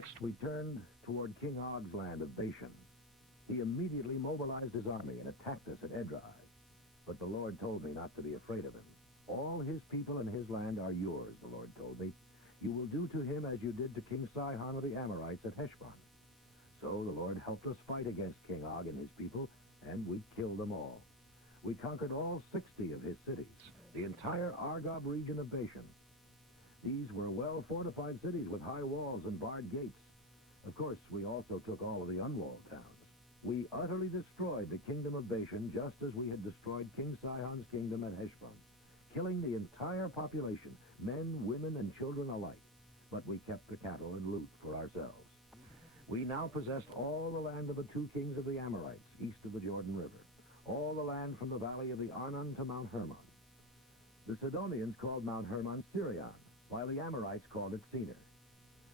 Next, we turned toward King Og's land of Bashan. He immediately mobilized his army and attacked us at Edrei. But the Lord told me not to be afraid of him. All his people and his land are yours, the Lord told me. You will do to him as you did to King Sihon of the Amorites at Heshbon. So the Lord helped us fight against King Og and his people, and we killed them all. We conquered all 60 of his cities, the entire Argob region of Bashan. These were well-fortified cities with high walls and barred gates. Of course, we also took all of the unwalled towns. We utterly destroyed the kingdom of Bashan just as we had destroyed King Sihon's kingdom at Heshbon, killing the entire population, men, women, and children alike. But we kept the cattle and loot for ourselves. We now possessed all the land of the 2 kings of the Amorites, east of the Jordan River, all the land from the valley of the Arnon to Mount Hermon. The Sidonians called Mount Hermon Sirion, while the Amorites called it Senir.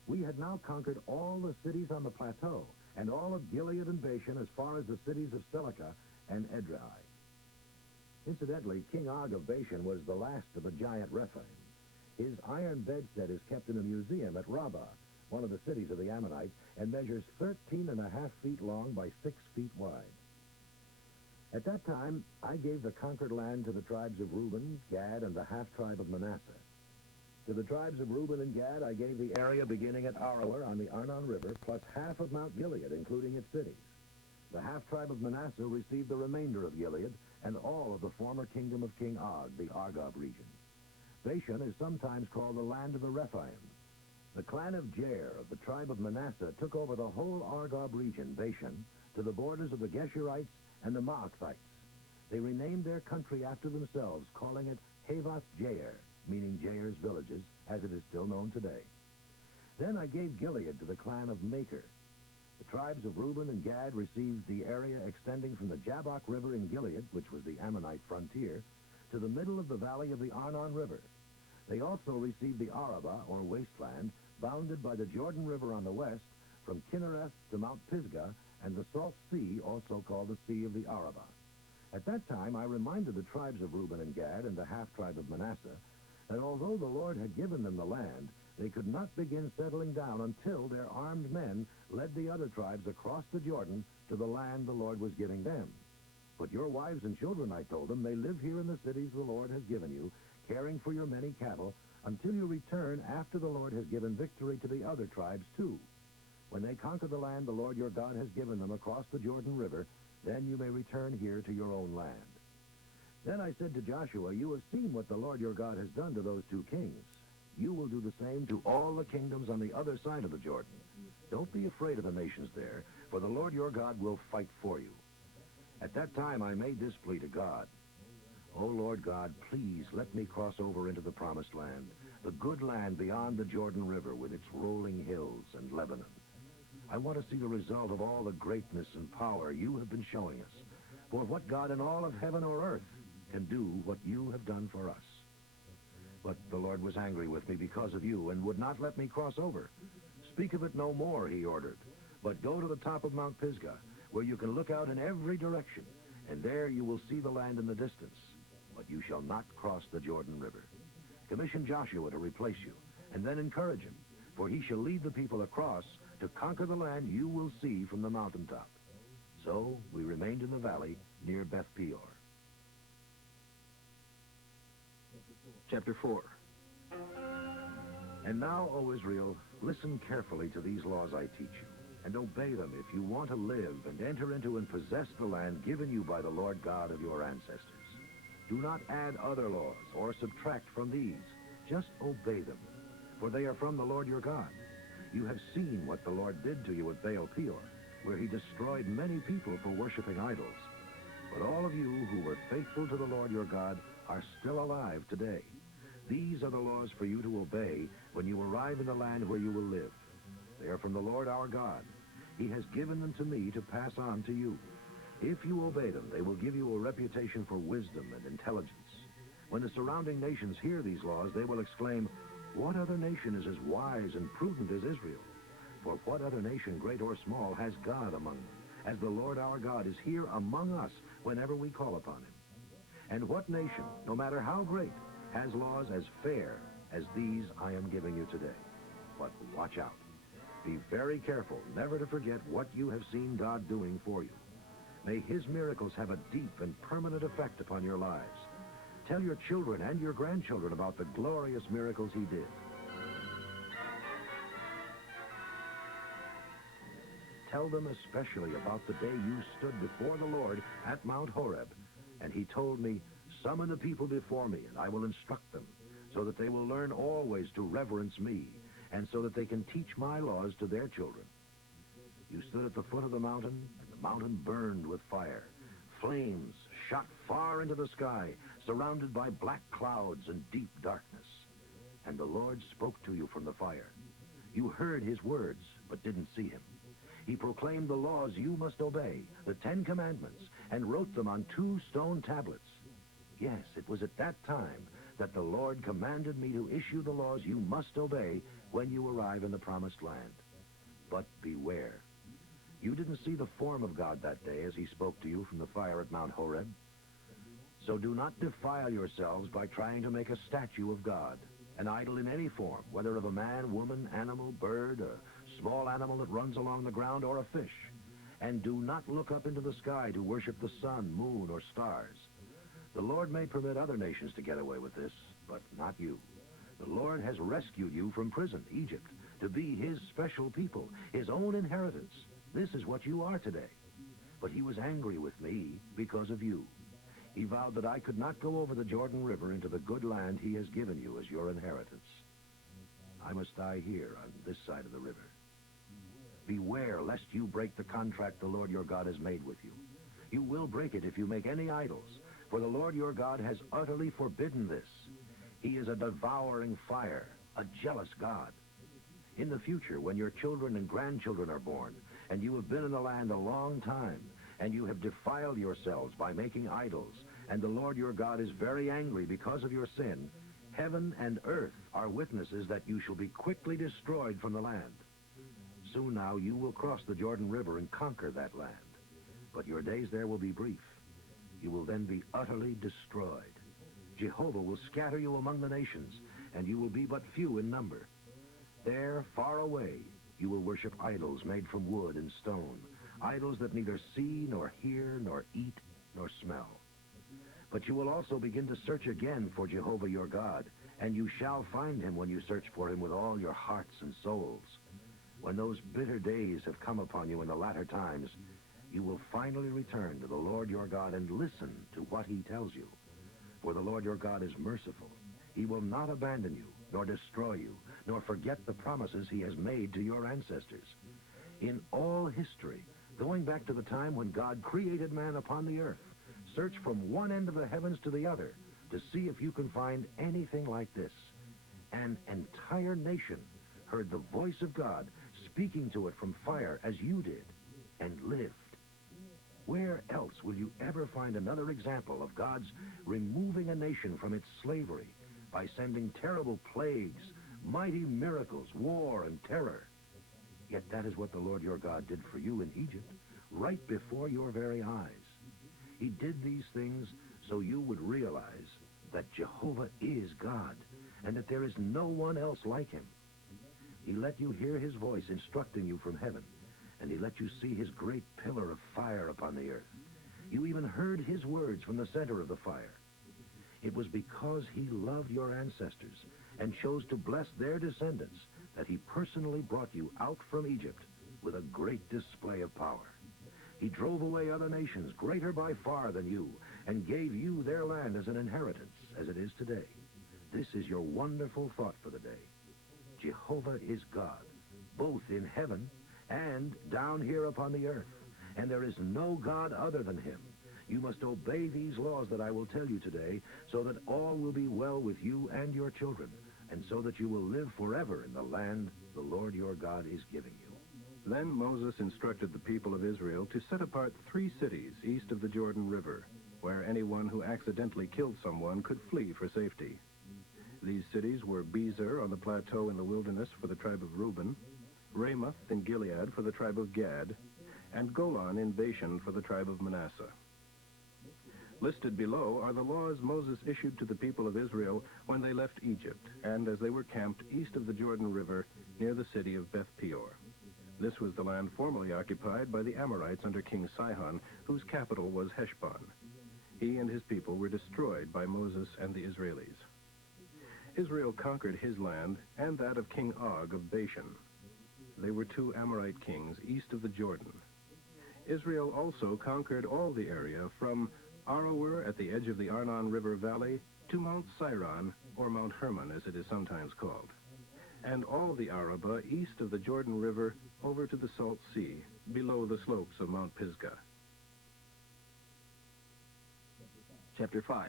We had now conquered all the cities on the plateau, and all of Gilead and Bashan as far as the cities of Selica and Edrei. Incidentally, King Og of Bashan was the last of the giant Rephaim. His iron bedstead is kept in a museum at Rabbah, one of the cities of the Ammonites, and measures 13.5 feet long by 6 feet wide. At that time, I gave the conquered land to the tribes of Reuben, Gad, and the half-tribe of Manasseh. To the tribes of Reuben and Gad, I gave the area beginning at Aroer on the Arnon River, plus half of Mount Gilead, including its cities. The half-tribe of Manasseh received the remainder of Gilead and all of the former kingdom of King Og, the Argob region. Bashan is sometimes called the land of the Rephaim. The clan of Jair of the tribe of Manasseh took over the whole Argob region, Bashan, to the borders of the Geshurites and the Maacathites. They renamed their country after themselves, calling it Havoth Jair, meaning Jair's villages, as it is still known today. Then I gave Gilead to the clan of Makir. The tribes of Reuben and Gad received the area extending from the Jabbok River in Gilead, which was the Ammonite frontier, to the middle of the valley of the Arnon River. They also received the Arabah, or wasteland, bounded by the Jordan River on the west, from Kinnereth to Mount Pisgah, and the Salt Sea, also called the Sea of the Arabah. At that time, I reminded the tribes of Reuben and Gad and the half-tribe of Manasseh that although the Lord had given them the land, they could not begin settling down until their armed men led the other tribes across the Jordan to the land the Lord was giving them. But your wives and children, I told them, may live here in the cities the Lord has given you, caring for your many cattle, until you return after the Lord has given victory to the other tribes too. When they conquer the land the Lord your God has given them across the Jordan River, then you may return here to your own land. Then I said to Joshua, you have seen what the Lord your God has done to those 2 kings. You will do the same to all the kingdoms on the other side of the Jordan. Don't be afraid of the nations there, for the Lord your God will fight for you. At that time I made this plea to God. O Lord God, please let me cross over into the promised land, the good land beyond the Jordan River with its rolling hills and Lebanon. I want to see the result of all the greatness and power you have been showing us. For what God in all of heaven or earth can do what you have done for us? But the Lord was angry with me because of you and would not let me cross over. Speak of it no more, he ordered, but go to the top of Mount Pisgah, where you can look out in every direction, and there you will see the land in the distance. But you shall not cross the Jordan River. Commission Joshua to replace you, and then encourage him, for he shall lead the people across to conquer the land you will see from the mountaintop. So we remained in the valley near Beth Peor. Chapter 4. And now, O Israel, listen carefully to these laws I teach you, and obey them if you want to live and enter into and possess the land given you by the Lord God of your ancestors. Do not add other laws or subtract from these. Just obey them, for they are from the Lord your God. You have seen what the Lord did to you at Baal Peor, where he destroyed many people for worshiping idols. But all of you who were faithful to the Lord your God are still alive today. These are the laws for you to obey when you arrive in the land where you will live. They are from the Lord our God. He has given them to me to pass on to you. If you obey them, they will give you a reputation for wisdom and intelligence. When the surrounding nations hear these laws, they will exclaim, what other nation is as wise and prudent as Israel? For what other nation, great or small, has God among them, as the Lord our God is here among us whenever we call upon him? And what nation, no matter how great, has laws as fair as these I am giving you today? But watch out. Be very careful never to forget what you have seen God doing for you. May his miracles have a deep and permanent effect upon your lives. Tell your children and your grandchildren about the glorious miracles he did. Tell them especially about the day you stood before the Lord at Mount Horeb, and he told me, "Summon the people before me, and I will instruct them, so that they will learn always to reverence me, and so that they can teach my laws to their children." You stood at the foot of the mountain, and the mountain burned with fire. Flames shot far into the sky, surrounded by black clouds and deep darkness. And the Lord spoke to you from the fire. You heard his words, but didn't see him. He proclaimed the laws you must obey, the 10 Commandments, and wrote them on 2 stone tablets. Yes, it was at that time that the Lord commanded me to issue the laws you must obey when you arrive in the Promised Land. But beware. You didn't see the form of God that day as he spoke to you from the fire at Mount Horeb. So do not defile yourselves by trying to make a statue of God, an idol in any form, whether of a man, woman, animal, bird, a small animal that runs along the ground, or a fish. And do not look up into the sky to worship the sun, moon, or stars. The Lord may permit other nations to get away with this, but not you. The Lord has rescued you from prison, Egypt, to be his special people, his own inheritance. This is what you are today. But he was angry with me because of you. He vowed that I could not go over the Jordan River into the good land he has given you as your inheritance. I must die here on this side of the river. Beware lest you break the contract the Lord your God has made with you. You will break it if you make any idols, for the Lord your God has utterly forbidden this. He is a devouring fire, a jealous God. In the future, when your children and grandchildren are born, and you have been in the land a long time, and you have defiled yourselves by making idols, and the Lord your God is very angry because of your sin, heaven and earth are witnesses that you shall be quickly destroyed from the land. Soon now you will cross the Jordan River and conquer that land. But your days there will be brief. You will then be utterly destroyed. Jehovah will scatter you among the nations, and you will be but few in number. There, far away, you will worship idols made from wood and stone, idols that neither see, nor hear, nor eat, nor smell. But you will also begin to search again for Jehovah your God, and you shall find him when you search for him with all your hearts and souls. When those bitter days have come upon you in the latter times, you will finally return to the Lord your God and listen to what he tells you. For the Lord your God is merciful. He will not abandon you, nor destroy you, nor forget the promises he has made to your ancestors. In all history, going back to the time when God created man upon the earth, search from one end of the heavens to the other to see if you can find anything like this. An entire nation heard the voice of God speaking to it from fire as you did, and lived. Where else will you ever find another example of God's removing a nation from its slavery by sending terrible plagues, mighty miracles, war, and terror? Yet that is what the Lord your God did for you in Egypt, right before your very eyes. He did these things so you would realize that Jehovah is God, and that there is no one else like him. He let you hear his voice instructing you from heaven, and he let you see his great pillar of fire upon the earth. You even heard his words from the center of the fire. It was because he loved your ancestors and chose to bless their descendants that he personally brought you out from Egypt with a great display of power. He drove away other nations greater by far than you and gave you their land as an inheritance, as it is today. This is your wonderful thought for the day. Jehovah is God, both in heaven and down here upon the earth, and there is no God other than him. You must obey these laws that I will tell you today, so that all will be well with you and your children, and so that you will live forever in the land the Lord your God is giving you. Then Moses instructed the people of Israel to set apart 3 cities east of the Jordan River, where anyone who accidentally killed someone could flee for safety. These cities were Bezer on the plateau in the wilderness for the tribe of Reuben, Ramoth in Gilead for the tribe of Gad, and Golan in Bashan for the tribe of Manasseh. Listed below are the laws Moses issued to the people of Israel when they left Egypt, and as they were camped east of the Jordan River near the city of Beth Peor. This was the land formerly occupied by the Amorites under King Sihon, whose capital was Heshbon. He and his people were destroyed by Moses and the Israelis. Israel conquered his land and that of King Og of Bashan. They were two Amorite kings east of the Jordan. Israel also conquered all the area from Aroer at the edge of the Arnon River Valley to Mount Siron, or Mount Hermon as it is sometimes called, and all the Arabah east of the Jordan River over to the Salt Sea, below the slopes of Mount Pisgah. Chapter 5.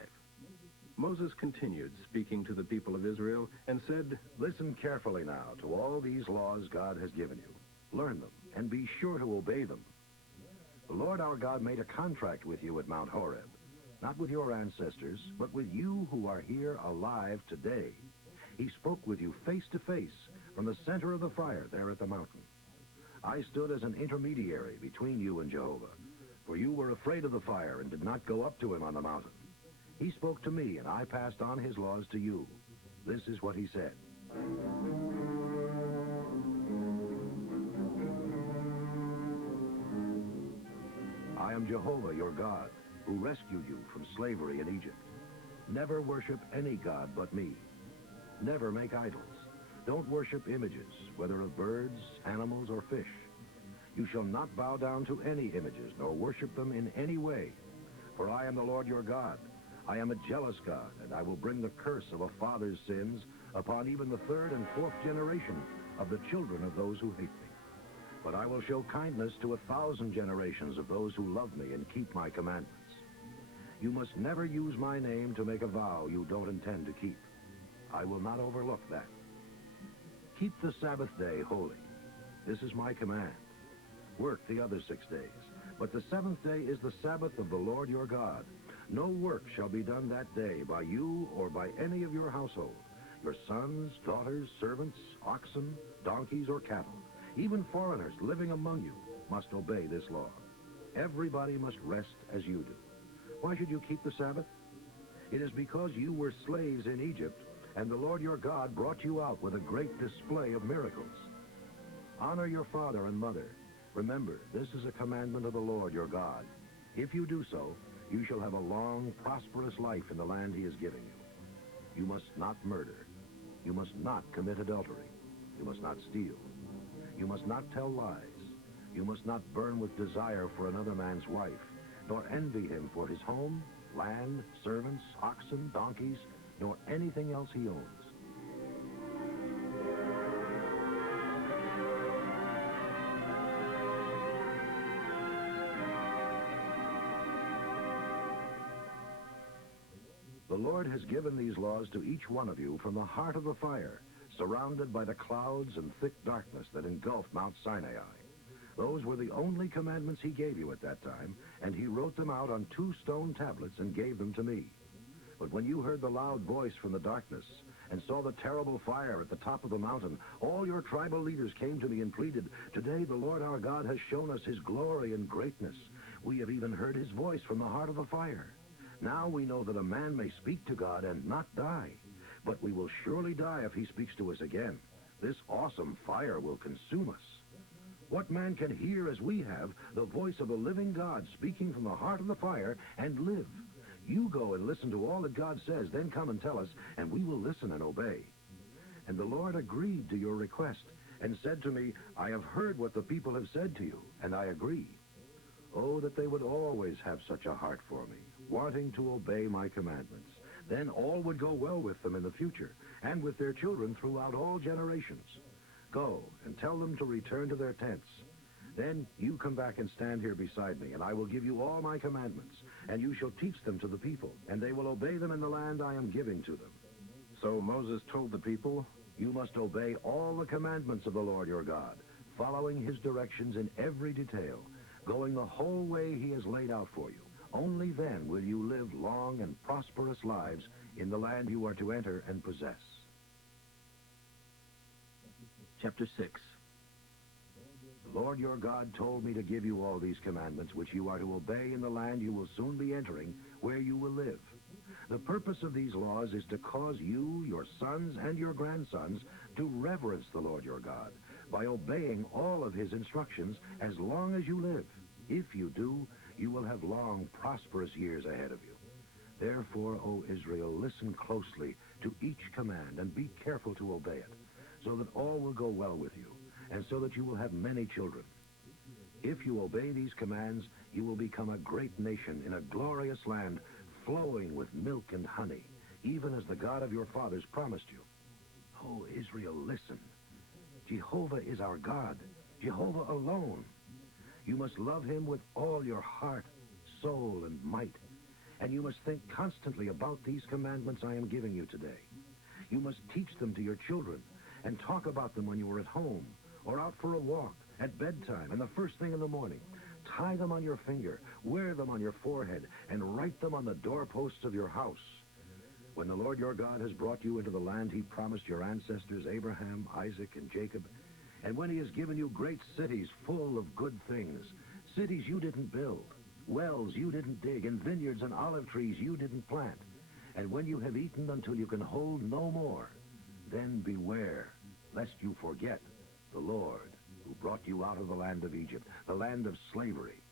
Moses continued speaking to the people of Israel and said, Listen carefully now to all these laws God has given you. Learn them and be sure to obey them. The Lord our God made a contract with you at Mount Horeb, not with your ancestors, but with you who are here alive today. He spoke with you face to face from the center of the fire there at the mountain. I stood as an intermediary between you and Jehovah, for you were afraid of the fire and did not go up to him on the mountain. He spoke to me, and I passed on his laws to you. This is what he said. I am Jehovah, your God, who rescued you from slavery in Egypt. Never worship any god but me. Never make idols. Don't worship images, whether of birds, animals, or fish. You shall not bow down to any images, nor worship them in any way. For I am the Lord your God. I am a jealous God, and I will bring the curse of a father's sins upon even the third and fourth generation of the children of those who hate me. But I will show kindness to 1,000 generations of those who love me and keep my commandments. You must never use my name to make a vow you don't intend to keep. I will not overlook that. Keep the Sabbath day holy. This is my command. Work the other 6 days, but the seventh day is the Sabbath of the Lord your God. No work shall be done that day by you or by any of your household, your sons, daughters, servants, oxen, donkeys, or cattle. Even foreigners living among you must obey this law. Everybody must rest as you do. Why should you keep the Sabbath? It is because you were slaves in Egypt, and the Lord your God brought you out with a great display of miracles. Honor your father and mother. Remember, this is a commandment of the Lord your God. If you do so, you shall have a long, prosperous life in the land he is giving you. You must not murder. You must not commit adultery. You must not steal. You must not tell lies. You must not burn with desire for another man's wife, nor envy him for his home, land, servants, oxen, donkeys, nor anything else he owns. The Lord has given these laws to each one of you from the heart of the fire, surrounded by the clouds and thick darkness that engulfed Mount Sinai. Those were the only commandments he gave you at that time, and he wrote them out on 2 stone tablets and gave them to me. But when you heard the loud voice from the darkness and saw the terrible fire at the top of the mountain, all your tribal leaders came to me and pleaded, "Today the Lord our God has shown us his glory and greatness. We have even heard his voice from the heart of the fire. Now we know that a man may speak to God and not die, but we will surely die if he speaks to us again. This awesome fire will consume us. What man can hear as we have the voice of the living God speaking from the heart of the fire and live? You go and listen to all that God says, then come and tell us, and we will listen and obey." And the Lord agreed to your request and said to me, "I have heard what the people have said to you, and I agree." Oh, that they would always have such a heart for me, wanting to obey my commandments. Then all would go well with them in the future, and with their children throughout all generations. Go and tell them to return to their tents. Then you come back and stand here beside me, and I will give you all my commandments, and you shall teach them to the people, and they will obey them in the land I am giving to them. So Moses told the people, "You must obey all the commandments of the Lord your God, following his directions in every detail, going the whole way he has laid out for you. Only then will you live long and prosperous lives in the land you are to enter and possess." Chapter 6. The Lord your God told me to give you all these commandments, which you are to obey in the land you will soon be entering, where you will live. The purpose of these laws is to cause you, your sons, and your grandsons to reverence the Lord your God, by obeying all of his instructions as long as you live. If you do, you will have long, prosperous years ahead of you. Therefore, O Israel, listen closely to each command and be careful to obey it, so that all will go well with you, and so that you will have many children. If you obey these commands, you will become a great nation in a glorious land flowing with milk and honey, even as the God of your fathers promised you. O Israel, listen. Jehovah is our God, Jehovah alone. You must love him with all your heart, soul, and might. And you must think constantly about these commandments I am giving you today. You must teach them to your children and talk about them when you are at home or out for a walk, at bedtime, and the first thing in the morning. Tie them on your finger, wear them on your forehead, and write them on the doorposts of your house. When the Lord your God has brought you into the land he promised your ancestors, Abraham, Isaac, and Jacob, and when he has given you great cities full of good things, cities you didn't build, wells you didn't dig, and vineyards and olive trees you didn't plant, and when you have eaten until you can hold no more, then beware, lest you forget the Lord who brought you out of the land of Egypt, the land of slavery.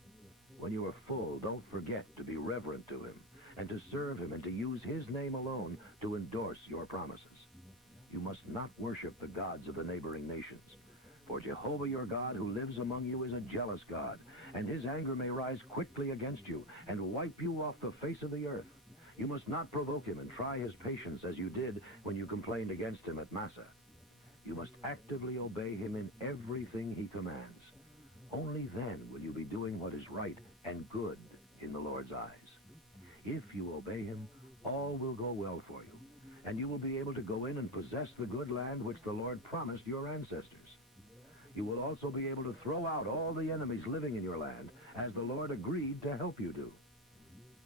When you are full, don't forget to be reverent to him, and to serve him, and to use his name alone to endorse your promises. You must not worship the gods of the neighboring nations. For Jehovah your God who lives among you is a jealous God, and his anger may rise quickly against you and wipe you off the face of the earth. You must not provoke him and try his patience as you did when you complained against him at Massah. You must actively obey him in everything he commands. Only then will you be doing what is right and good in the Lord's eyes. If you obey him, all will go well for you, and you will be able to go in and possess the good land which the Lord promised your ancestors. You will also be able to throw out all the enemies living in your land, as the Lord agreed to help you do.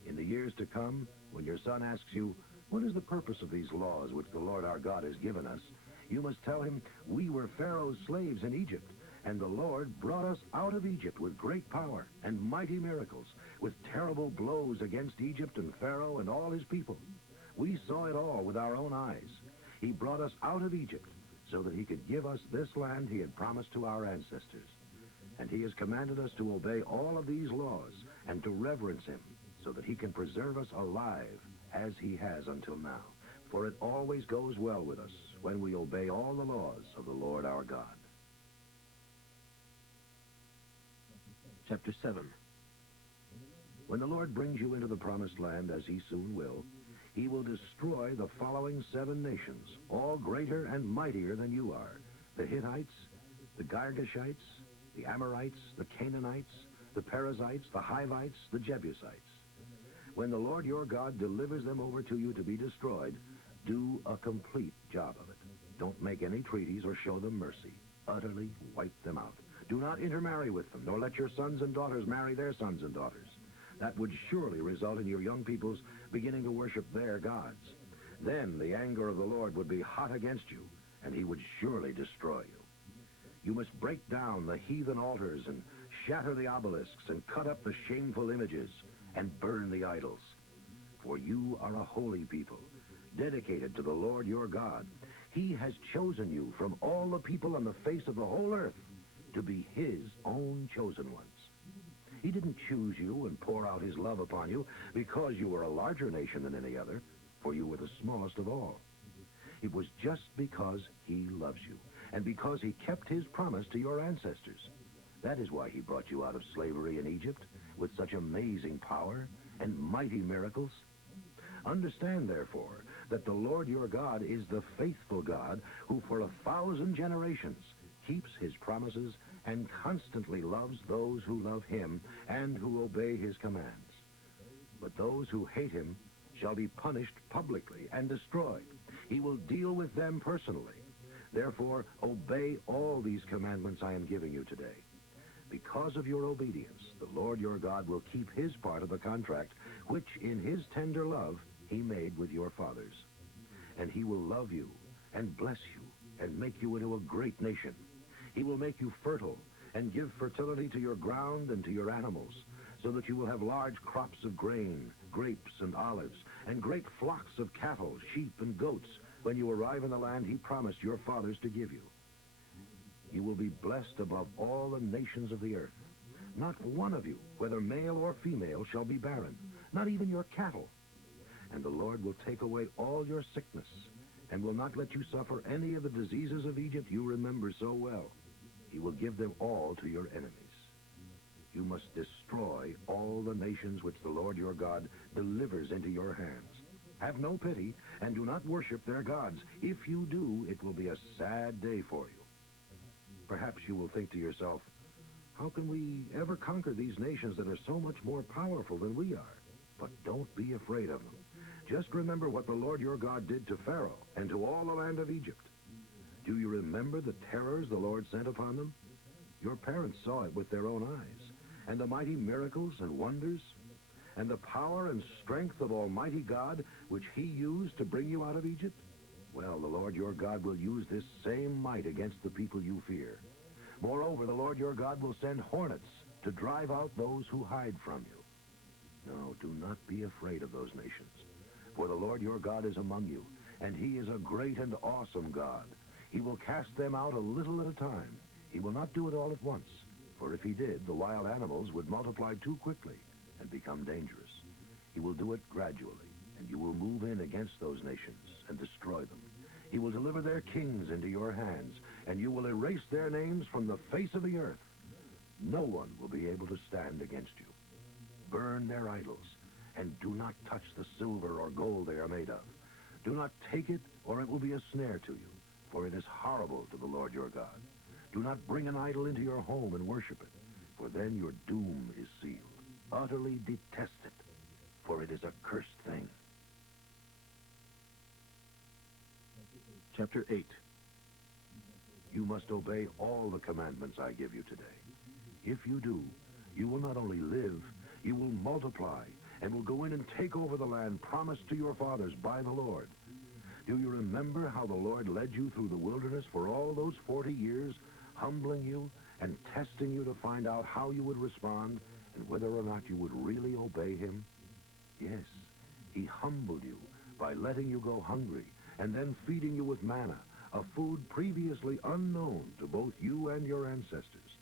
In the years to come, when your son asks you, "What is the purpose of these laws which the Lord our God has given us?" you must tell him, "We were Pharaoh's slaves in Egypt, and the Lord brought us out of Egypt with great power and mighty miracles, with terrible blows against Egypt and Pharaoh and all his people. We saw it all with our own eyes. He brought us out of Egypt so that he could give us this land he had promised to our ancestors. And he has commanded us to obey all of these laws and to reverence him so that he can preserve us alive as he has until now. For it always goes well with us when we obey all the laws of the Lord our God." Chapter 7. When the Lord brings you into the promised land, as he soon will, he will destroy the following 7 nations, all greater and mightier than you are: the Hittites, the Girgashites, the Amorites, the Canaanites, the Perizzites, the Hivites, the Jebusites. When the Lord your God delivers them over to you to be destroyed, do a complete job of it. Don't make any treaties or show them mercy. Utterly wipe them out. Do not intermarry with them, nor let your sons and daughters marry their sons and daughters. That would surely result in your young peoples beginning to worship their gods. Then the anger of the Lord would be hot against you, and he would surely destroy you. You must break down the heathen altars and shatter the obelisks and cut up the shameful images and burn the idols. For you are a holy people, dedicated to the Lord your God. He has chosen you from all the people on the face of the whole earth to be his own chosen ones. He didn't choose you and pour out his love upon you because you were a larger nation than any other, for you were the smallest of all. It was just because he loves you, and because he kept his promise to your ancestors. That is why he brought you out of slavery in Egypt with such amazing power and mighty miracles. Understand, therefore, that the Lord your God is the faithful God who for 1,000 generations keeps his promises and constantly loves those who love him and who obey his commands. But those who hate him shall be punished publicly and destroyed. He will deal with them personally. Therefore, obey all these commandments I am giving you today. Because of your obedience, the Lord your God will keep his part of the contract, which in his tender love he made with your fathers. And he will love you and bless you and make you into a great nation. He will make you fertile and give fertility to your ground and to your animals, so that you will have large crops of grain, grapes and olives, and great flocks of cattle, sheep and goats, when you arrive in the land he promised your fathers to give you. You will be blessed above all the nations of the earth. Not one of you, whether male or female, shall be barren, not even your cattle. And the Lord will take away all your sickness, and will not let you suffer any of the diseases of Egypt you remember so well. He will give them all to your enemies. You must destroy all the nations which the Lord your God delivers into your hands. Have no pity, and do not worship their gods. If you do, it will be a sad day for you. Perhaps you will think to yourself, how can we ever conquer these nations that are so much more powerful than we are? But don't be afraid of them. Just remember what the Lord your God did to Pharaoh and to all the land of Egypt. Do you remember the terrors the Lord sent upon them? Your parents saw it with their own eyes, and the mighty miracles and wonders, and the power and strength of Almighty God, which he used to bring you out of Egypt. Well, the Lord your God will use this same might against the people you fear. Moreover, the Lord your God will send hornets to drive out those who hide from you. No, do not be afraid of those nations, for the Lord your God is among you, and he is a great and awesome God. He will cast them out a little at a time. He will not do it all at once, for if he did, the wild animals would multiply too quickly and become dangerous. He will do it gradually, and you will move in against those nations and destroy them. He will deliver their kings into your hands, and you will erase their names from the face of the earth. No one will be able to stand against you. Burn their idols, and do not touch the silver or gold they are made of. Do not take it, or it will be a snare to you, for it is horrible to the Lord your God. Do not bring an idol into your home and worship it, for then your doom is sealed. Utterly detest it, for it is a cursed thing. Chapter 8. You must obey all the commandments I give you today. If you do, you will not only live, you will multiply, and will go in and take over the land promised to your fathers by the Lord. Do you remember how the Lord led you through the wilderness for all those 40 years, humbling you and testing you to find out how you would respond and whether or not you would really obey him? Yes, he humbled you by letting you go hungry and then feeding you with manna, a food previously unknown to both you and your ancestors.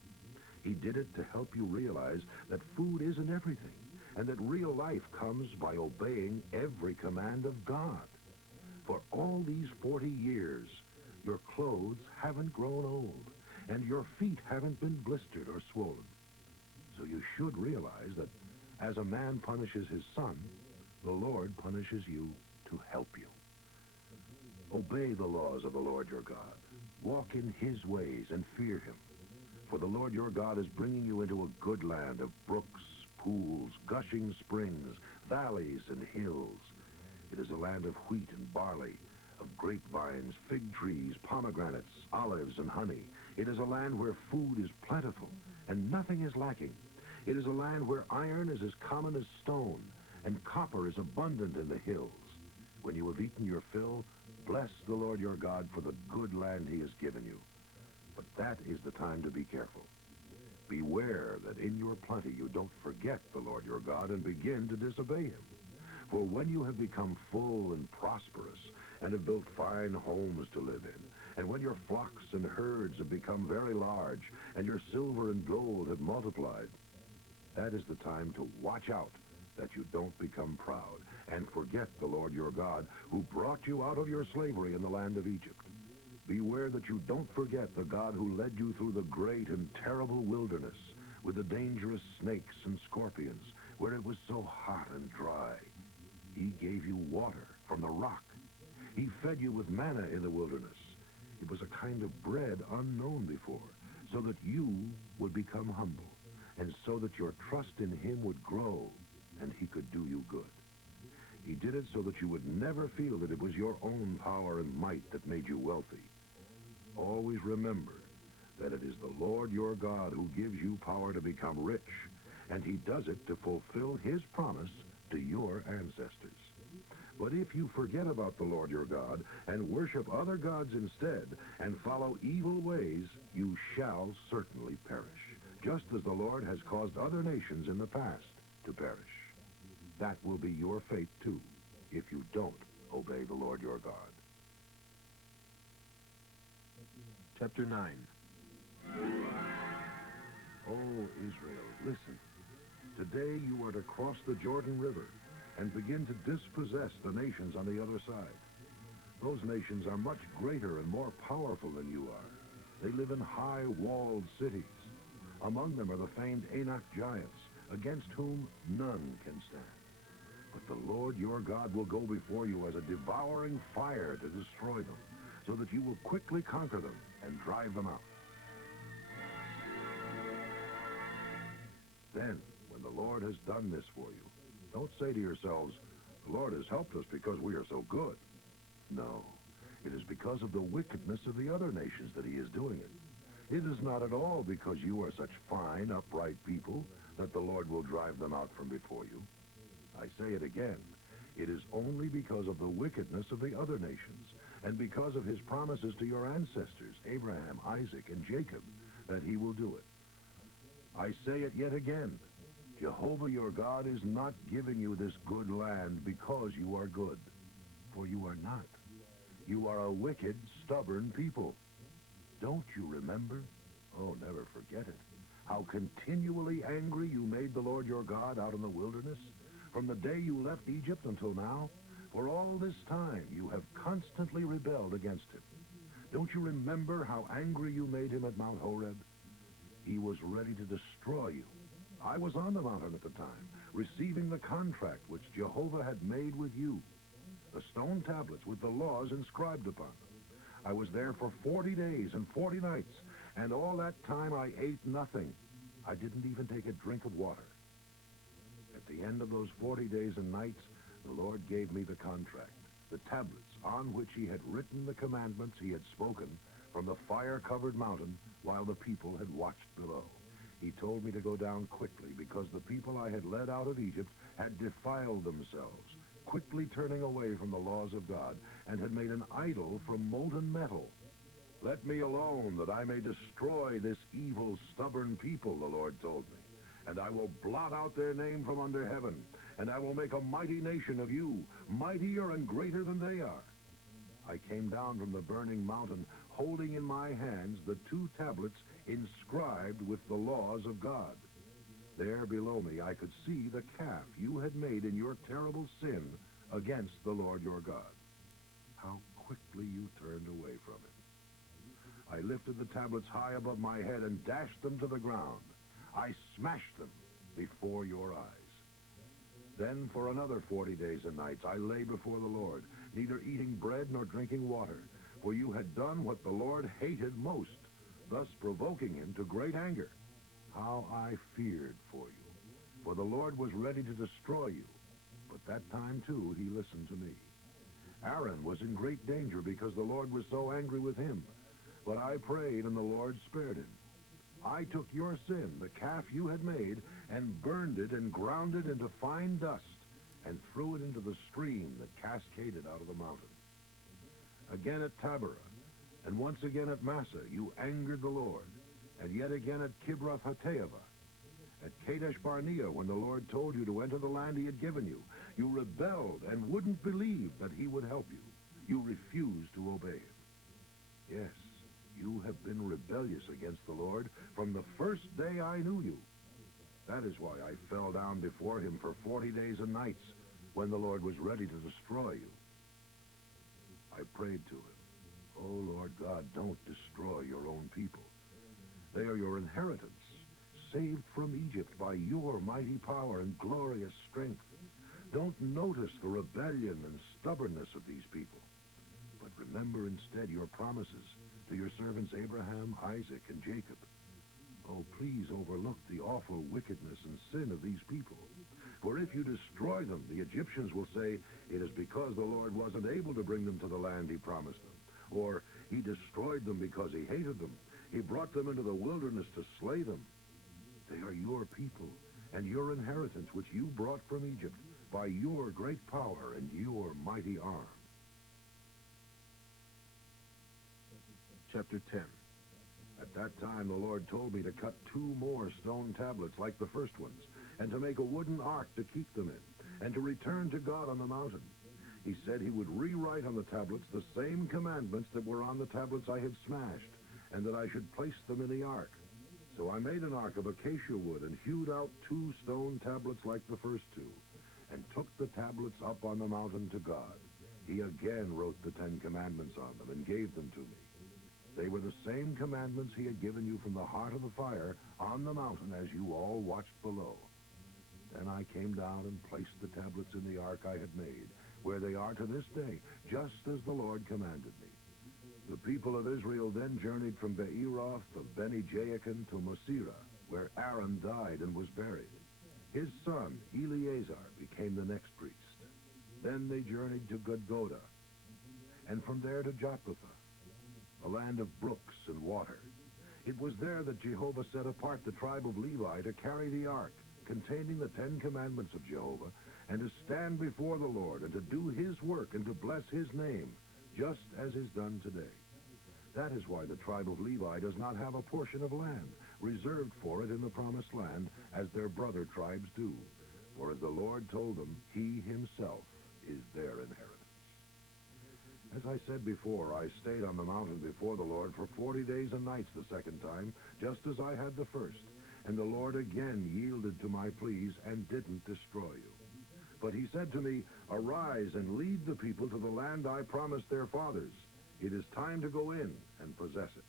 He did it to help you realize that food isn't everything, and that real life comes by obeying every command of God. For all these 40 years, your clothes haven't grown old, and your feet haven't been blistered or swollen. So you should realize that as a man punishes his son, the Lord punishes you to help you. Obey the laws of the Lord your God. Walk in his ways and fear him. For the Lord your God is bringing you into a good land of brooks, pools, gushing springs, valleys, and hills. It is a land of wheat and barley, of grapevines, fig trees, pomegranates, olives, and honey. It is a land where food is plentiful and nothing is lacking. It is a land where iron is as common as stone and copper is abundant in the hills. When you have eaten your fill, bless the Lord your God for the good land he has given you. But that is the time to be careful. Beware that in your plenty you don't forget the Lord your God and begin to disobey him. For when you have become full and prosperous and have built fine homes to live in, and when your flocks and herds have become very large and your silver and gold have multiplied, that is the time to watch out that you don't become proud and forget the Lord your God who brought you out of your slavery in the land of Egypt. Beware that you don't forget the God who led you through the great and terrible wilderness with the dangerous snakes and scorpions where it was so hot and dry. He gave you water from the rock. He fed you with manna in the wilderness. It was a kind of bread unknown before, so that you would become humble, and so that your trust in him would grow, and he could do you good. He did it so that you would never feel that it was your own power and might that made you wealthy. Always remember that it is the Lord your God who gives you power to become rich, and he does it to fulfill his promise to your ancestors. But if you forget about the Lord your God and worship other gods instead and follow evil ways, you shall certainly perish, just as the Lord has caused other nations in the past to perish. That will be your fate, too, if you don't obey the Lord your God. Chapter 9. Oh, Israel, listen. Today you are to cross the Jordan River and begin to dispossess the nations on the other side. Those nations are much greater and more powerful than you are. They live in high walled cities. Among them are the famed Anak giants, against whom none can stand. But the Lord your God will go before you as a devouring fire to destroy them, so that you will quickly conquer them and drive them out. Then, when the Lord has done this for you, don't say to yourselves, "The Lord has helped us because we are so good." No, it is because of the wickedness of the other nations that he is doing it. It is not at all because you are such fine, upright people that the Lord will drive them out from before you. I say it again, it is only because of the wickedness of the other nations, and because of his promises to your ancestors, Abraham, Isaac, and Jacob, that he will do it. I say it yet again, Jehovah your God is not giving you this good land because you are good, for you are not. You are a wicked, stubborn people. Don't you remember? Oh, never forget it. How continually angry you made the Lord your God out in the wilderness? From the day you left Egypt until now, for all this time you have constantly rebelled against him. Don't you remember how angry you made him at Mount Horeb? He was ready to destroy you. I was on the mountain at the time, receiving the contract which Jehovah had made with you, the stone tablets with the laws inscribed upon them. I was there for 40 days and 40 nights, and all that time I ate nothing. I didn't even take a drink of water. At the end of those 40 days and nights, the Lord gave me the contract, the tablets on which he had written the commandments he had spoken from the fire-covered mountain while the people had watched below. He told me to go down quickly because the people I had led out of Egypt had defiled themselves, quickly turning away from the laws of God, and had made an idol from molten metal. Let me alone, that I may destroy this evil, stubborn people, the Lord told me. And I will blot out their name from under heaven, and I will make a mighty nation of you, mightier and greater than they are. I came down from the burning mountain, holding in my hands the 2 tablets inscribed with the laws of God. There below me I could see the calf you had made in your terrible sin against the Lord your God. How quickly you turned away from him. I lifted the tablets high above my head and dashed them to the ground. I smashed them before your eyes. Then for another 40 days and nights I lay before the Lord, neither eating bread nor drinking water, for you had done what the Lord hated most, thus provoking him to great anger. How I feared for you, for the Lord was ready to destroy you. But that time, too, he listened to me. Aaron was in great danger because the Lord was so angry with him. But I prayed, and the Lord spared him. I took your sin, the calf you had made, and burned it and ground it into fine dust, and threw it into the stream that cascaded out of the mountain. Again at Taberah, and once again at Massa, you angered the Lord, and yet again at Kibroth-Hattaavah. At Kadesh-Barnea, when the Lord told you to enter the land he had given you, you rebelled and wouldn't believe that he would help you. You refused to obey him. Yes, you have been rebellious against the Lord from the first day I knew you. That is why I fell down before him for 40 days and nights when the Lord was ready to destroy you. I prayed to him, "Oh, Lord God, don't destroy your own people. They are your inheritance, saved from Egypt by your mighty power and glorious strength. Don't notice the rebellion and stubbornness of these people, but remember instead your promises to your servants Abraham, Isaac, and Jacob. Oh, please overlook the awful wickedness and sin of these people. For if you destroy them, the Egyptians will say, 'It is because the Lord wasn't able to bring them to the land he promised them.' Or, 'He destroyed them because he hated them. He brought them into the wilderness to slay them.' They are your people and your inheritance, which you brought from Egypt by your great power and your mighty arm." Chapter 10. At that time the Lord told me to cut 2 more stone tablets like the first ones, and to make a wooden ark to keep them in, and to return to God on the mountain. He said he would rewrite on the tablets the same commandments that were on the tablets I had smashed, and that I should place them in the ark. So I made an ark of acacia wood and hewed out 2 stone tablets like the first 2, and took the tablets up on the mountain to God. He again wrote the 10 commandments on them and gave them to me. They were the same commandments he had given you from the heart of the fire on the mountain as you all watched below. Then I came down and placed the tablets in the ark I had made, where they are to this day, just as the Lord commanded me. The people of Israel then journeyed from Beeroth of Beni-Jaakan to Mosera, where Aaron died and was buried. His son, Eleazar, became the next priest. Then they journeyed to Gudgoda, and from there to Jotbatha, a land of brooks and water. It was there that Jehovah set apart the tribe of Levi to carry the ark, containing the 10 commandments of Jehovah, and to stand before the Lord, and to do his work, and to bless his name, just as is done today. That is why the tribe of Levi does not have a portion of land reserved for it in the promised land, as their brother tribes do. For as the Lord told them, he himself is their inheritance. As I said before, I stayed on the mountain before the Lord for 40 days and nights the second time, just as I had the first. And the Lord again yielded to my pleas and didn't destroy you. But he said to me, "Arise and lead the people to the land I promised their fathers. It is time to go in and possess it."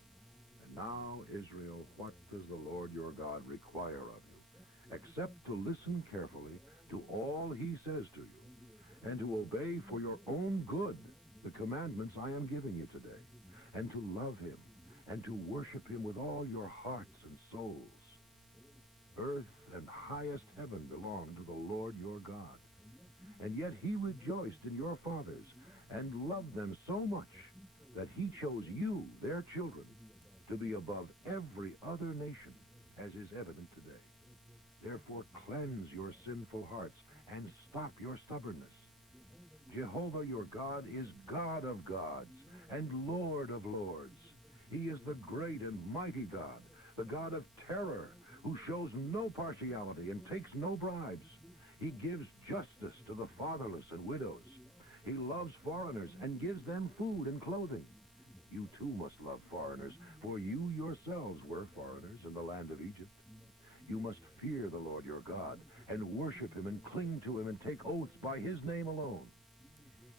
And now, Israel, what does the Lord your God require of you, except to listen carefully to all he says to you, and to obey for your own good the commandments I am giving you today, and to love him, and to worship him with all your hearts and souls? Earth and highest heaven belong to the Lord your God. And yet he rejoiced in your fathers, and loved them so much, that he chose you, their children, to be above every other nation, as is evident today. Therefore cleanse your sinful hearts, and stop your stubbornness. Jehovah your God is God of gods, and Lord of lords. He is the great and mighty God, the God of terror, who shows no partiality and takes no bribes. He gives justice to the fatherless and widows. He loves foreigners and gives them food and clothing. You too must love foreigners, for you yourselves were foreigners in the land of Egypt. You must fear the Lord your God, and worship him and cling to him and take oaths by his name alone.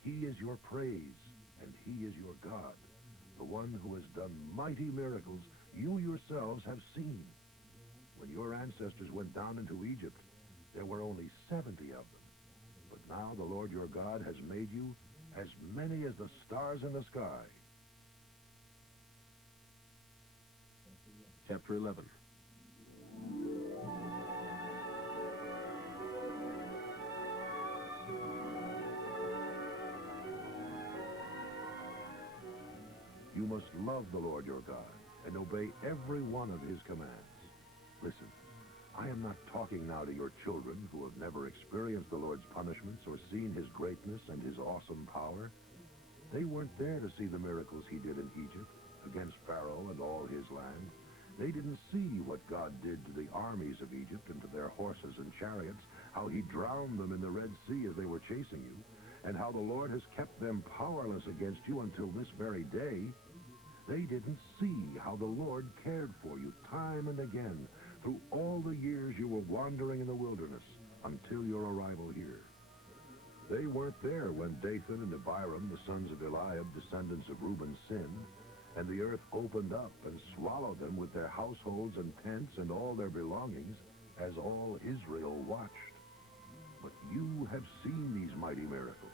He is your praise, and he is your God, the one who has done mighty miracles you yourselves have seen. When your ancestors went down into Egypt, there were only 70 of them. But now the Lord your God has made you as many as the stars in the sky. Chapter 11. You must love the Lord your God and obey every one of his commands. Listen, I am not talking now to your children who have never experienced the Lord's punishments or seen his greatness and his awesome power. They weren't there to see the miracles he did in Egypt against Pharaoh and all his land. They didn't see what God did to the armies of Egypt and to their horses and chariots, how he drowned them in the Red Sea as they were chasing you, and how the Lord has kept them powerless against you until this very day. They didn't see how the Lord cared for you time and again through all the years you were wandering in the wilderness until your arrival here. They weren't there when Dathan and Abiram, the sons of Eliab, descendants of Reuben, sinned, and the earth opened up and swallowed them with their households and tents and all their belongings, as all Israel watched. But you have seen these mighty miracles.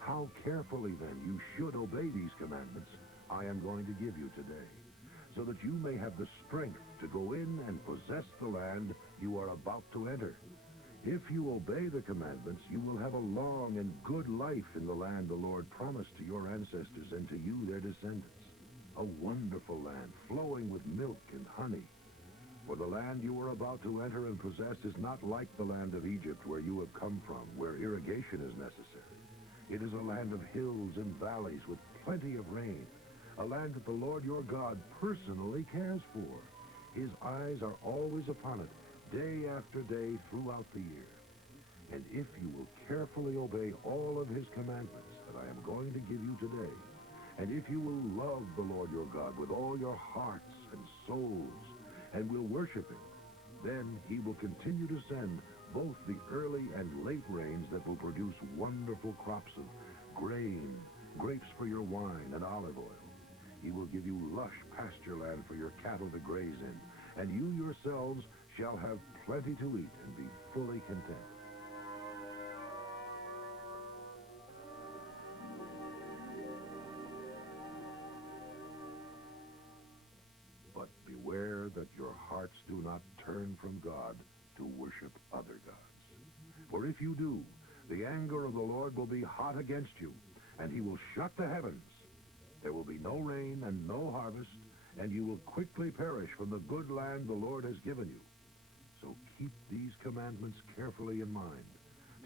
How carefully, then, you should obey these commandments I am going to give you today, so that you may have the strength to go in and possess the land you are about to enter. If you obey the commandments, you will have a long and good life in the land the Lord promised to your ancestors and to you, their descendants. A wonderful land flowing with milk and honey. For the land you are about to enter and possess is not like the land of Egypt where you have come from, where irrigation is necessary. It is a land of hills and valleys with plenty of rain, a land that the Lord your God personally cares for. His eyes are always upon it, day after day throughout the year. And if you will carefully obey all of his commandments that I am going to give you today, And if you will love the Lord your God with all your hearts and souls, and will worship him, then he will continue to send both the early and late rains that will produce wonderful crops of grain, grapes for your wine, and olive oil. He will give you lush pasture land for your cattle to graze in, and you yourselves shall have plenty to eat and be fully content. But beware that your hearts do not turn from God to worship other gods. For if you do, the anger of the Lord will be hot against you, and he will shut the heavens. There will be no rain and no harvest, and you will quickly perish from the good land the Lord has given you. So keep these commandments carefully in mind.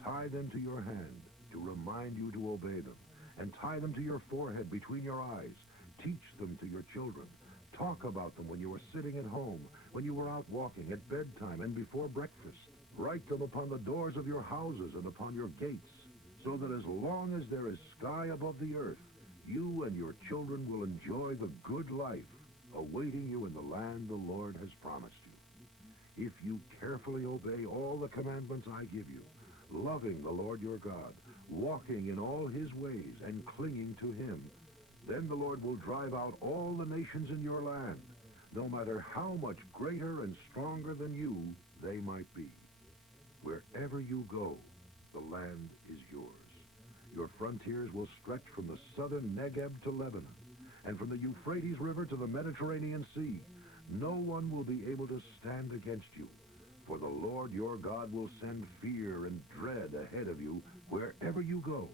Tie them to your hand to remind you to obey them, and tie them to your forehead between your eyes. Teach them to your children. Talk about them when you are sitting at home, when you are out walking, at bedtime, and before breakfast. Write them upon the doors of your houses and upon your gates, so that as long as there is sky above the earth, you and your children will enjoy the good life awaiting you in the land the Lord has promised you. If you carefully obey all the commandments I give you, loving the Lord your God, walking in all his ways, and clinging to him, then the Lord will drive out all the nations in your land, no matter how much greater and stronger than you they might be. Wherever you go, the land is yours. Your frontiers will stretch from the southern Negeb to Lebanon, and from the Euphrates River to the Mediterranean Sea. No one will be able to stand against you, for the Lord your God will send fear and dread ahead of you wherever you go,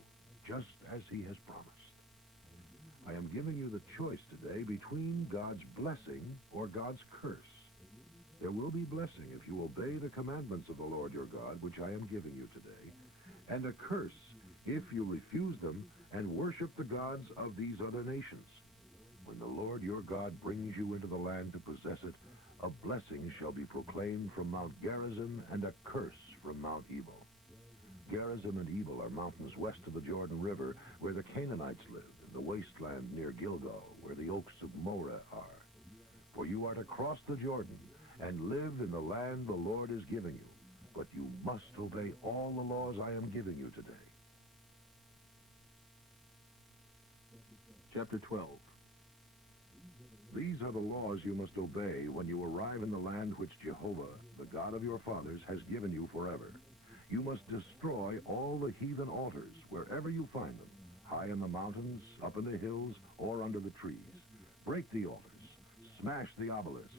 just as he has promised. I am giving you the choice today between God's blessing or God's curse. There will be blessing if you obey the commandments of the Lord your God, which I am giving you today, and a curse if you refuse them and worship the gods of these other nations. When the Lord your God brings you into the land to possess it, a blessing shall be proclaimed from Mount Gerizim and a curse from Mount Ebal. Gerizim and Ebal are mountains west of the Jordan River, where the Canaanites live, in the wasteland near Gilgal, where the oaks of Moreh are. For you are to cross the Jordan and live in the land the Lord is giving you, but you must obey all the laws I am giving you today. Chapter 12. These are the laws you must obey when you arrive in the land which Jehovah, the God of your fathers, has given you forever. You must destroy all the heathen altars wherever you find them, high in the mountains, up in the hills, or under the trees. Break the altars, smash the obelisks,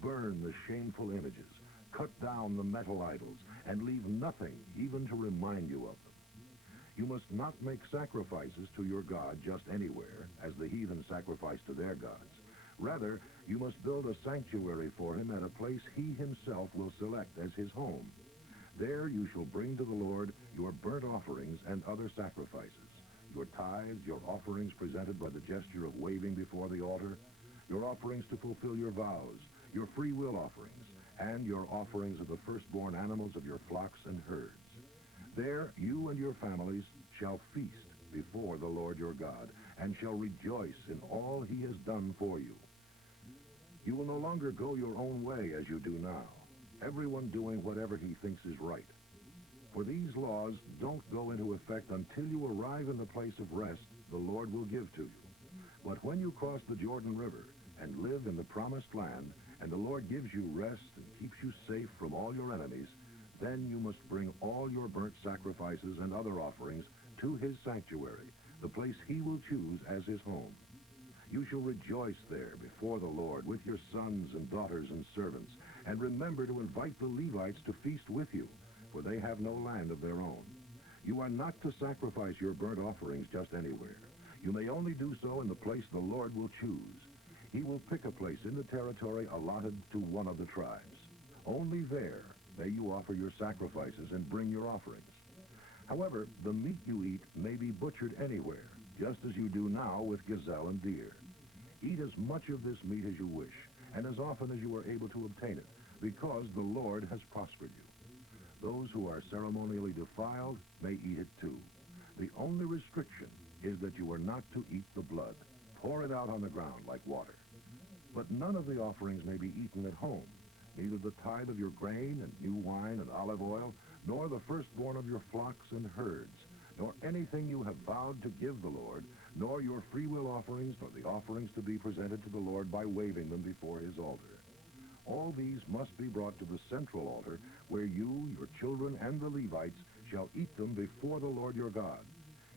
burn the shameful images, cut down the metal idols, and leave nothing even to remind you of them. You must not make sacrifices to your God just anywhere, as the heathen sacrifice to their gods. Rather, you must build a sanctuary for him at a place he himself will select as his home. There you shall bring to the Lord your burnt offerings and other sacrifices, your tithes, your offerings presented by the gesture of waving before the altar, your offerings to fulfill your vows, your free will offerings, and your offerings of the firstborn animals of your flocks and herds. There you and your families shall feast before the Lord your God, and shall rejoice in all he has done for you. You will no longer go your own way as you do now, everyone doing whatever he thinks is right. For these laws don't go into effect until you arrive in the place of rest the Lord will give to you. But when you cross the Jordan River and live in the promised land, and the Lord gives you rest and keeps you safe from all your enemies, then you must bring all your burnt sacrifices and other offerings to his sanctuary, the place he will choose as his home. You shall rejoice there before the Lord with your sons and daughters and servants, and remember to invite the Levites to feast with you, for they have no land of their own. You are not to sacrifice your burnt offerings just anywhere. You may only do so in the place the Lord will choose. He will pick a place in the territory allotted to one of the tribes. Only there may you offer your sacrifices and bring your offerings. However, the meat you eat may be butchered anywhere, just as you do now with gazelle and deer. Eat as much of this meat as you wish, and as often as you are able to obtain it, because the Lord has prospered you. Those who are ceremonially defiled may eat it too. The only restriction is that you are not to eat the blood. Pour it out on the ground like water. But none of the offerings may be eaten at home, neither the tithe of your grain and new wine and olive oil, nor the firstborn of your flocks and herds, nor anything you have vowed to give the Lord, nor your freewill offerings, nor the offerings to be presented to the Lord by waving them before his altar. All these must be brought to the central altar, where you, your children, and the Levites shall eat them before the Lord your God.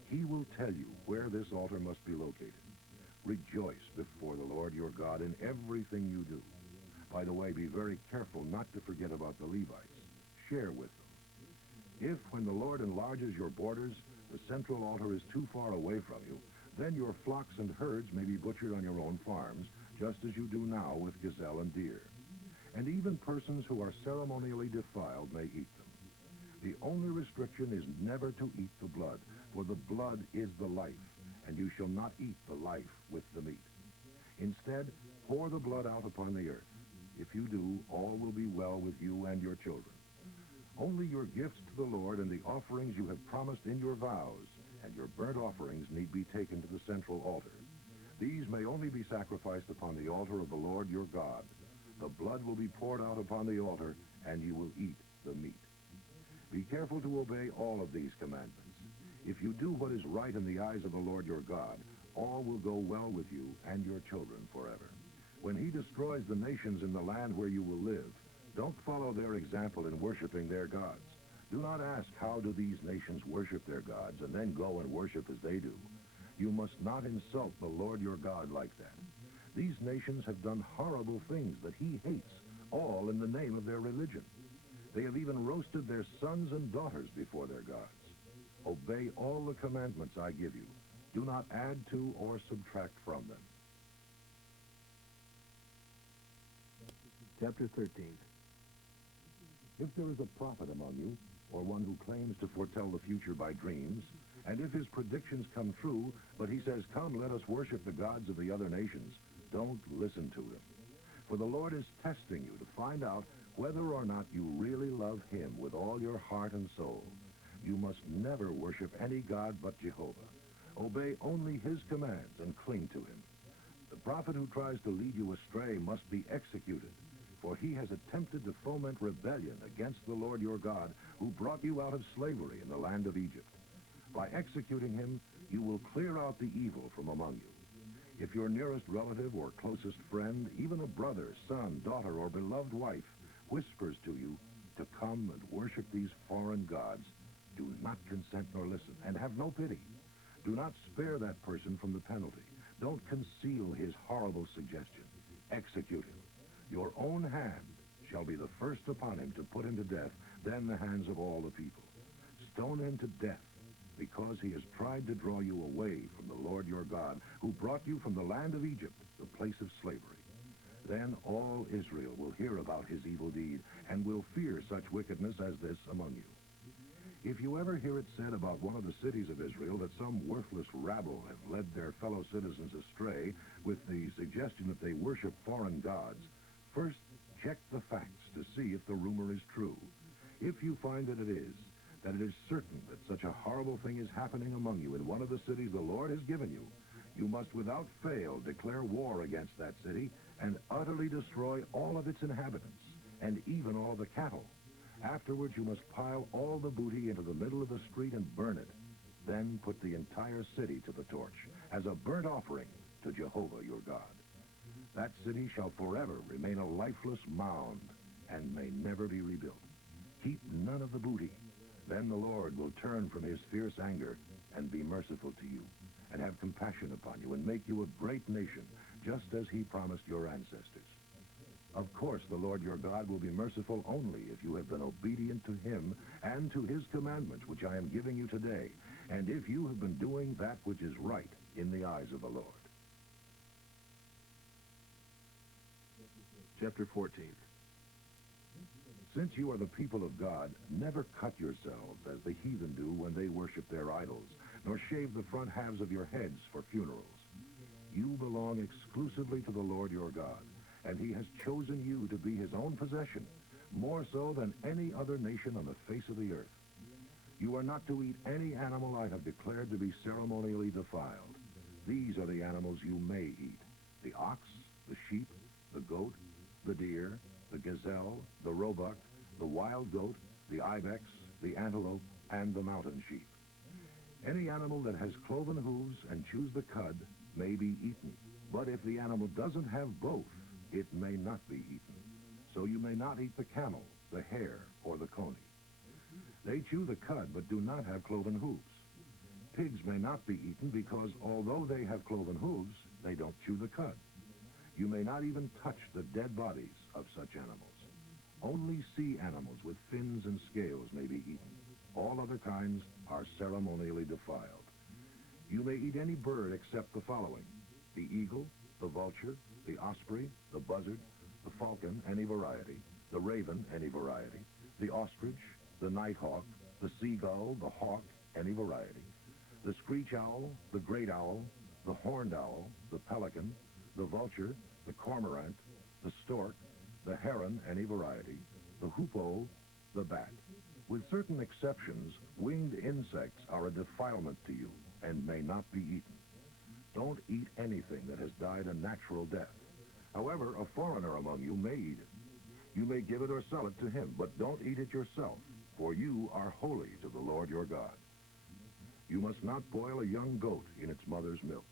He will tell you where this altar must be located. Rejoice before the Lord your God in everything you do. By the way, be very careful not to forget about the Levites. Share with them. If, when the Lord enlarges your borders, the central altar is too far away from you, then your flocks and herds may be butchered on your own farms, just as you do now with gazelle and deer. And even persons who are ceremonially defiled may eat them. The only restriction is never to eat the blood, for the blood is the life, and you shall not eat the life with the meat. Instead, pour the blood out upon the earth. If you do, all will be well with you and your children. Only your gifts to the Lord and the offerings you have promised in your vows and your burnt offerings need be taken to the central altar. These may only be sacrificed upon the altar of the Lord your God. The blood will be poured out upon the altar, and you will eat the meat. Be careful to obey all of these commandments. If you do what is right in the eyes of the Lord your God, all will go well with you and your children forever. When he destroys the nations in the land where you will live, don't follow their example in worshiping their gods. Do not ask, how do these nations worship their gods, and then go and worship as they do. You must not insult the Lord your God like that. These nations have done horrible things that he hates, all in the name of their religion. They have even roasted their sons and daughters before their gods. Obey all the commandments I give you. Do not add to or subtract from them. Chapter 13. If there is a prophet among you, or one who claims to foretell the future by dreams, and if his predictions come true, but he says, "Come, let us worship the gods of the other nations," don't listen to him. For the Lord is testing you to find out whether or not you really love him with all your heart and soul. You must never worship any god but Jehovah. Obey only his commands and cling to him. The prophet who tries to lead you astray must be executed, for he has attempted to foment rebellion against the Lord your God, who brought you out of slavery in the land of Egypt. By executing him, you will clear out the evil from among you. If your nearest relative or closest friend, even a brother, son, daughter, or beloved wife, whispers to you to come and worship these foreign gods, do not consent nor listen, and have no pity. Do not spare that person from the penalty. Don't conceal his horrible suggestion. Execute him. Your own hand shall be the first upon him to put him to death, then the hands of all the people. Stone him to death, because he has tried to draw you away from the Lord your God, who brought you from the land of Egypt, the place of slavery. Then all Israel will hear about his evil deed, and will fear such wickedness as this among you. If you ever hear it said about one of the cities of Israel that some worthless rabble have led their fellow citizens astray with the suggestion that they worship foreign gods, first check the facts to see if the rumor is true. If you find that it is certain that such a horrible thing is happening among you in one of the cities the Lord has given you, you must without fail declare war against that city and utterly destroy all of its inhabitants, and even all the cattle. Afterwards, you must pile all the booty into the middle of the street and burn it. Then put the entire city to the torch as a burnt offering to Jehovah your God. That city shall forever remain a lifeless mound and may never be rebuilt. Keep none of the booty. Then the Lord will turn from his fierce anger and be merciful to you, and have compassion upon you, and make you a great nation, just as he promised your ancestors. Of course, the Lord your God will be merciful only if you have been obedient to him and to his commandments, which I am giving you today, and if you have been doing that which is right in the eyes of the Lord. Chapter 14. Since you are the people of God, never cut yourselves as the heathen do when they worship their idols, nor shave the front halves of your heads for funerals. You belong exclusively to the Lord your God, and he has chosen you to be his own possession, more so than any other nation on the face of the earth. You are not to eat any animal I have declared to be ceremonially defiled. These are the animals you may eat: the ox, the sheep, the goat, the deer, the gazelle, the roebuck, the wild goat, the ibex, the antelope, and the mountain sheep. Any animal that has cloven hooves and chews the cud may be eaten. But if the animal doesn't have both, it may not be eaten. So you may not eat the camel, the hare, or the coney. They chew the cud but do not have cloven hooves. Pigs may not be eaten because although they have cloven hooves, they don't chew the cud. You may not even touch the dead bodies of such animals. Only sea animals with fins and scales may be eaten. All other kinds are ceremonially defiled. You may eat any bird except the following: the eagle, the vulture, the osprey, the buzzard, the falcon, any variety, the raven, any variety, the ostrich, the nighthawk, the seagull, the hawk, any variety, the screech owl, the great owl, the horned owl, the pelican, the vulture, the cormorant, the stork, the heron, any variety, the hoopoe, the bat. With certain exceptions, winged insects are a defilement to you and may not be eaten. Don't eat anything that has died a natural death. However, a foreigner among you may eat it. You may give it or sell it to him, but don't eat it yourself, for you are holy to the Lord your God. You must not boil a young goat in its mother's milk.